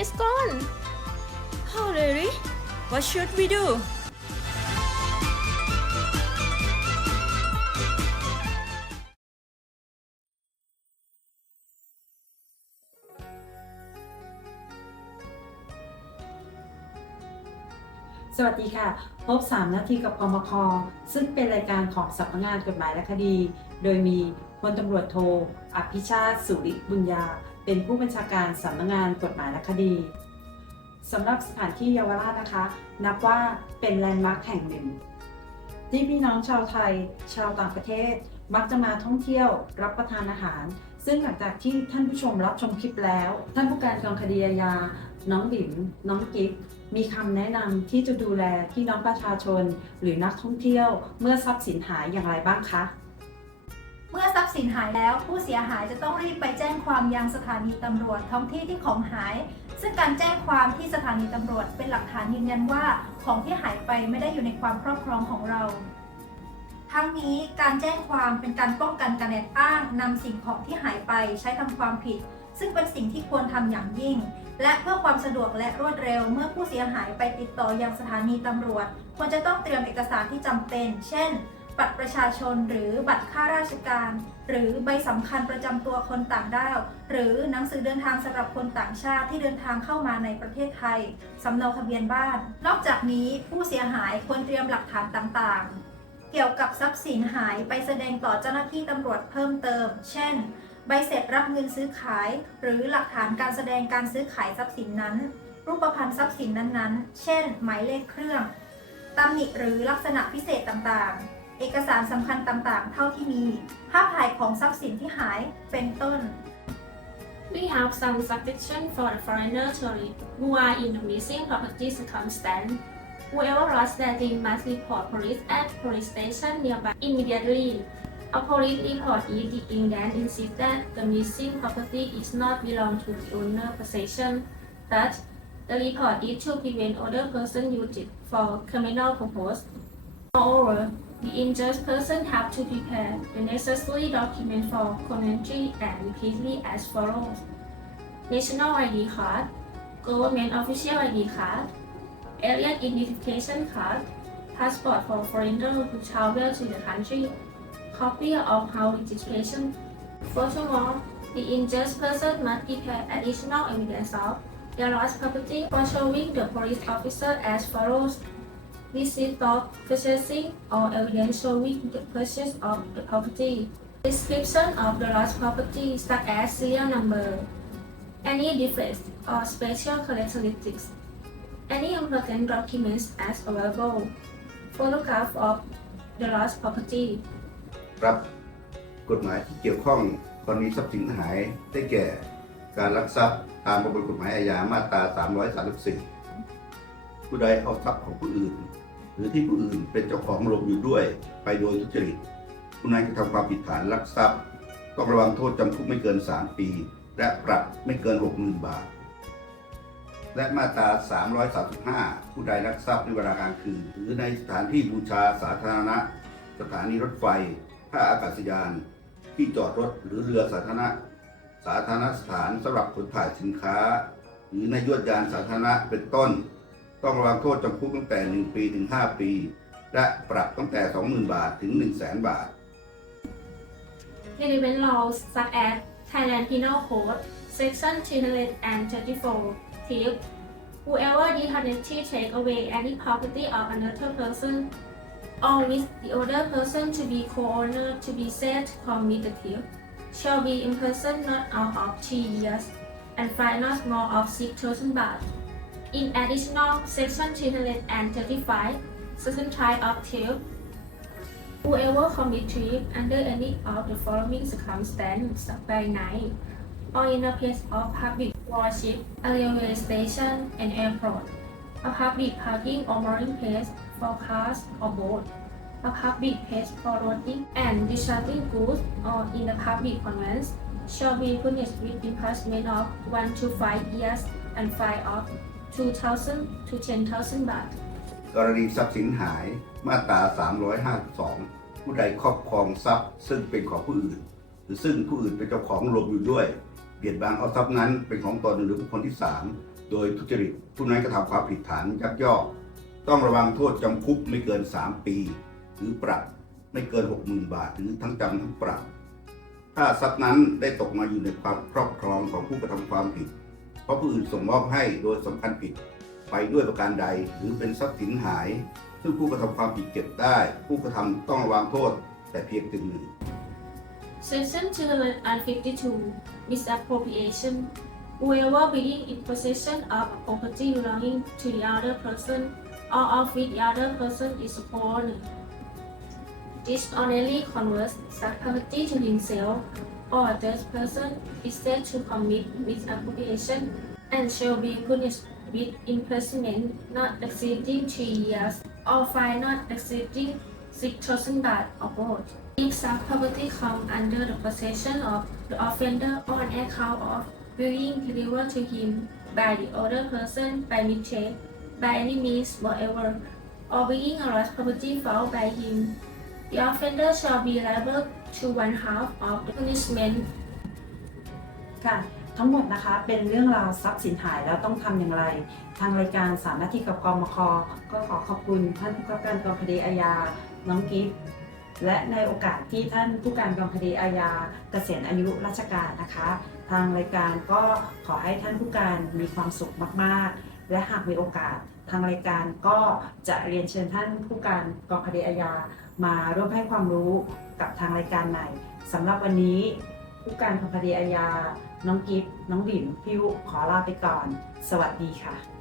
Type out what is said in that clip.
he's gone. Oh, really? What should we do? สวัสดีค่ะ พบ 3 นาทีกับกมค ซึ่งเป็นรายการของสำนักงานกฎหมายและคดี โดยมีพลตำรวจโท อภิชาติสุริบุญญา เป็นผู้บัญชาการสำนักงานกฎหมายและคดีสำหรับสถานที่เยาวราชนะคะ นับว่าเป็นแลนด์มาร์คแห่งหนึ่ง ที่พี่น้องชาวไทย ชาวต่างประเทศ มักจะมาท่องเที่ยว รับประทานอาหาร ซึ่งหลังจากที่ท่านผู้ชมรับชมคลิปแล้ว ท่านผู้การกองคดีอาญาน้องบิ๋มน้องกิฟมีคำแนะนำที่จะดูแลพี่น้องประชาชน หรือนักท่องเที่ยว เมื่อทรัพย์สินหายอย่างไรบ้างคะ เมื่อทรัพย์สินหายแล้วผู้เสียหายจะต้องรีบไปแจ้งความยังสถานีตำรวจท้องที่ที่ของหาย ซึ่งการแจ้งความที่สถานีตำรวจเป็นหลักฐานยืนยันว่าของที่หายไปไม่ได้อยู่ในความครอบครองของเรา ทั้งนี้การแจ้งความเป็นการป้องกันการแอบอ้างนำสิ่งของที่หายไปใช้ทำความผิด ซึ่งเป็นสิ่งที่ควรทำอย่างยิ่ง และเพื่อความสะดวกและรวดเร็ว เมื่อผู้เสียหายไปติดต่อยังสถานีตำรวจ ควรจะต้องเตรียมเอกสารที่จำเป็น เช่น บัตรประชาชนหรือบัตรข้าราชการ หรือใบสำคัญประจำตัวคนต่างด้าว หรือหนังสือเดินทางสำหรับคนต่างชาติที่เดินทางเข้ามาในประเทศไทยสำเนาทะเบียนบ้าน นอกจากนี้ผู้เสียหายควรเตรียมหลักฐานต่างๆ เกี่ยวกับทรัพย์สินหายไปแสดงต่อเจ้าหน้าที่ตำรวจเพิ่มเติม เช่น ใบเสร็จรับเงินซื้อขาย หรือหลักฐานการแสดงการซื้อขายทรัพย์สินนั้น รูปพรรณทรัพย์สินนั้นๆ เช่น หมายเลขเครื่องตำหนิหรือลักษณะพิเศษต่างๆ เอกสารสำคัญต่างๆ เท่าที่มี ภาพถ่ายของทรัพย์สินที่หาย เป็นต้น We have some suggestion for the foreigner tourist who are in the missing property circumstance. Whoever lost their thing must report police at police station nearby immediately. A police report is the ink that insists that the missing property is not belong to the owner possession. Thus, the report is to prevent other person use it for criminal purpose. Moreover, the injured person have to prepare the necessary document for commentary and repeatedly as follows. National ID card, government official ID card, alien identification card, passport for foreigner who travel to the country, copy of house registration. Furthermore, the injured person must prepare additional evidence of their lost property for showing the police officer as follows receipt of purchasing or evidence showing the purchase of the property. Description of the lost property such as serial number, any defects or special characteristics, any important documents as available, photograph of the lost property. ครับกฎหมายที่เกี่ยวข้องกรณีทรัพย์สินหายได้แก่ การลักทรัพย์ตามประมวลกฎหมายอาญามาตรา 334 ผู้ใดเอาทรัพย์ของผู้อื่น หรือที่ผู้อื่นเป็นเจ้าของรวมอยู่ด้วย ไปโดยทุจริตผู้นั้นกระทำความผิดฐานลักทรัพย์ ต้องระวังโทษจำคุกไม่เกิน 3 ปี และปรับไม่เกิน 60,000 บาท และมาตรา 335 ผู้ใดลักทรัพย์ในเวลากลางคืน หรือในสถานที่บูชาสาธารณะ สถานีรถไฟท่าอากาศยาน ที่จอดรถหรือเรือสาธารณะ สาธารณสถานสำหรับขนถ่ายสินค้า หรือในยวดยานสาธารณะเป็นต้น ต้องระวังโทษจำคุกตั้งแต่ 1 ปีถึง 5 ปี และปรับตั้งแต่ 20,000 บาทถึง 100,000 บาท relevant laws such as Thailand Penal Code, Section 334, thief, whoever dishonestly take away any property of another person, or with the other person to be co-owner to be said to commit the thief, shall be imprisoned not out of three years and fined not more of 6,000 baht. In additional, Section 335, certain type of thief Whoever commit theft under any of the following circumstances by night or in a place of public worship, a railway station, an airport, a public parking or mooring place for cars or boat, a public place for loading and discharging goods or in a public conveyance shall be punished with imprisonment of 1 to 5 years and fine of 2,000 to 10,000 baht. กรณีทรัพย์สินหายมาตรา 352 ผู้ใดครอบครองทรัพย์ ซึ่งเป็นของผู้อื่น หรือซึ่งผู้อื่นเป็นเจ้าของรวมอยู่ด้วย เบียดบังเอาทรัพย์นั้นเป็นของตนหรือบุคคลที่ 3 โดยทุจริตผู้นั้นกระทำความผิดฐานยักยอก ต้องระวังโทษจำคุกไม่เกิน 3 ปี หรือปรับไม่เกิน 60,000 บาท หรือทั้งจำทั้งปรับ ถ้าทรัพย์นั้นได้ตกมาอยู่ในความครอบครองของผู้กระทำความผิด ราะผู้อื่นส่งมอบให้โดยสำคัญผิดไปด้วยประการใด หรือเป็นทรัพย์สินหาย ซึ่งผู้กระทำความผิดเก็บได้ ผู้กระทำต้องระวังโทษแต่เพียงตึงหนึ่ง Section 252 Misappropriation Whoever being in possession of a property belonging to the other person or of which the other person is a foreigner dishonestly converts such property to himself or third person is said to commit misappropriation and shall be punished with imprisonment not exceeding three years or fine not exceeding 6,000 baht or both. If such property come under the possession of the offender on account of being delivered to him by the other person by mistake, by any means whatever, or being a lost property found by him, the offender shall be liable to one half of the punishment ค่ะ ทั้งหมดนะคะเป็นเรื่องราวทรัพย์สินหายแล้วต้องทำอย่างไร ทางรายการสามนาทีกับกมคก็ขอขอบคุณท่านผู้กับการกองคดีอาญา น้องกิฟต์และในโอกาสที่ท่านผู้การกองคดีอาญาเกษียณอายุราชการนะคะ ทางรายการก็ขอให้ท่านผู้การมีความสุขมาก ๆ และหากมีโอกาส ทางรายการก็จะเรียนเชิญท่านผู้การกองคดีอาญามาร่วมให้ความรู้กับทางรายการใหม่สำหรับวันนี้ผู้การกองคดีอาญาน้องกิฟต์น้องบิ่มพิวขอลาไปก่อน สวัสดีค่ะ